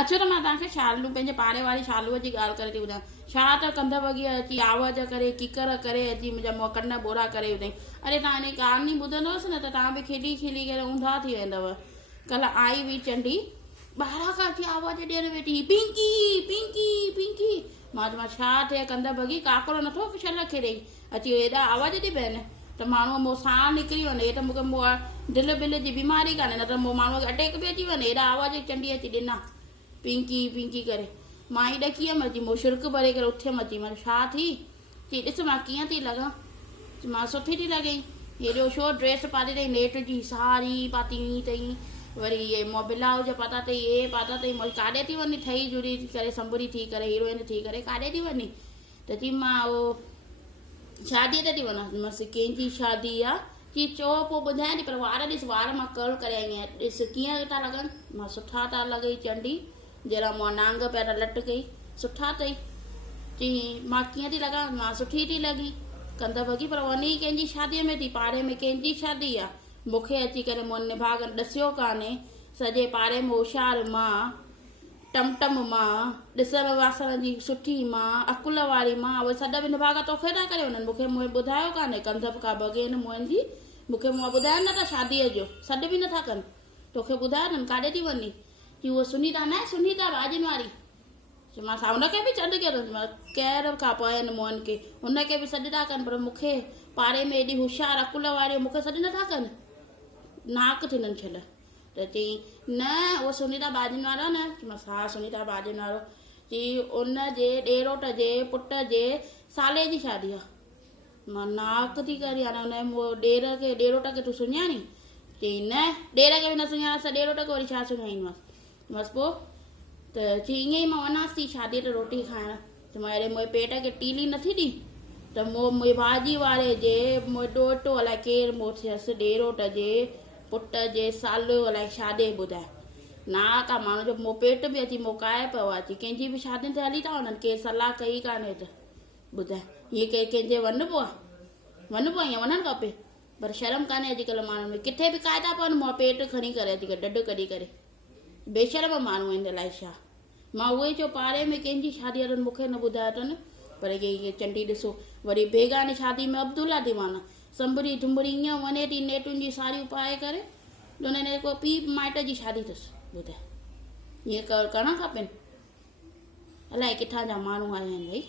अचो त मां तव्हांखे शालू पंहिंजे पाड़े वारी शालूअ जी ॻाल्हि करे थी ॿुधायां। छा त कंध वॻी अची आवाज़ करे किकर करे अची मुंहिंजा कन ॿोड़ा करे ॿुधाई। अरे तव्हां हिन कहानी ॿुधंदवसि न त तव्हां बि खिली खिली करे ऊंधा थी वेंदव। कल्ह आई हुई चंडी, ॿाहिरां खां अची आवाज़ ॾियण वेठी, पिंकी पिंकी पिंकी। मां चयोमांसि छा थिए कंध वॻी, काकरो नथो छल खेॾे अची हेॾा आवाज़ थी पइनि त माण्हू मूं साह निकिरी वञे। त मूंखे दिलि बिल जी बीमारी कान्हे, न त माण्हूअ खे अटैक बि अची वञे। हेॾा आवाज़ चंडी अची ॾिना पिंकी पिंकी करे। मां ई ॾकी वियमि अची, मूं शिरक भरे करे उथियमि अची। मां छा थी चई ॾिस मां कीअं थी लॻां। मां सुठी थी लॻेई। हेॾो छो ड्रेस पाती अथई नेट जी सारी पाती हुई अथई, वरी इहे ब्लाउज पाता अथई, इहे पाता अथई। मां काॾे थी वञी ठही जुड़ी करे संभरी थी करे हीरोइन थी करे काॾे थी वञी। त चई मां उहो शादीअ ते थी वञा। मसि कंहिंजी शादी आहे चई चओ पोइ ॿुधायां थी, पर वार ॾिस, वार मां कर्ल करे आई आहियां, ॾिस कीअं था लॻनि। मां सुठा था लॻई चंडी, जरा मां नांग पहिरियों लट कई, सुठा अथई। चई मां कीअं थी लॻां, मां सुठी थी लॻी कंध वॻी, पर वञी कंहिंजी शादीअ में थी, पाड़े में कंहिंजी शादी आहे। मूंखे अची करे मूं निभागन ॾसियो कान्हे। सॼे पाड़े में होशियार मां, टमटम मां, ॾिसण वासण जी सुठी मां, अकुल वारी मां, उहे सॾ बि निभागा तोखे था करे वञनि। मूंखे मुंहुं ॿुधायो कान्हे कंध का बॻेन मुंहिंजी, मूंखे मुंहुं ॿुधाइनि नथा शादीअ जो, सॾ बि नथा कनि। तोखे ॿुधायो अथनि काॾे थी वञी। की उहा सुनीता न आहे, सुनीता भाॼियुनि वारी। मां हुनखे बि सॾु कयो अथसि। मां केर खां पयनि मुंहनि खे, हुनखे बि सॾु था कनि, पर मूंखे पाड़े में एॾी होशियारु अकुल वारी मूंखे सॾु नथा कनि, नाक थियनि छल। त चई न उहो सुनीता भाॼियुनि वारो न। मां हा सुनीता भाॼियुनि वारो। चई उन जे ॾेरोट जे पुट जे साले जी शादी आहे। मां नाक थी करी, हाणे हुन ॾेरोट खे तूं सुञाणी। चई न ॾेर खे बि न सुञाणां, ॾेरोट खे वरी छा सुञाणींदोमांसि। बसि पोइ त चई ईअं ई मां वञांसि थी शादीअ ते रोटी खाइण। त मां अहिड़े मुंहिंजे पेट खे टीली नथी ॾी त मुंहिंजी भाॼी वारे जे मुंहिंजो ॾोटो अलाए केरु मूं थियसि ॾेरोट जे पुट जे सालो अलाए छाॾे ॿुधाए। नाक आहे माण्हू जो, मूं पेट बि अची मोकाए पियो आहे। अची कंहिंजी बि शादियुनि ते हली था वञनि, केरु सलाह कई कान्हे त ॿुधाए। हीअं कंहिंजे वञिबो आहे, वञिबो आहे, ईअं वञणु खपे। पर शर्म कान्हे अॼुकल्ह माण्हुनि में, किथे बि काए था पवनि मुंहुं पेट खणी करे अची करे डॾ कढी करे। बेशर्म माण्हू आहिनि अलाए छा। मां उहे चयो पाड़े में कंहिंजी शादी अथनि मूंखे न ॿुधायो अथनि, पर इहे चंडी ॾिसो वरी बेगानी शादी में अब्दुला दीवाना संभरी धुंबरी ईअं वञे थी नेटुनि जी साड़ियूं पाए करे। हुन को पीउ माइट जी शादी अथसि ॿुधाए। ईअं करणु खपेनि। अलाए किथां जा माण्हू आया आहिनि भई।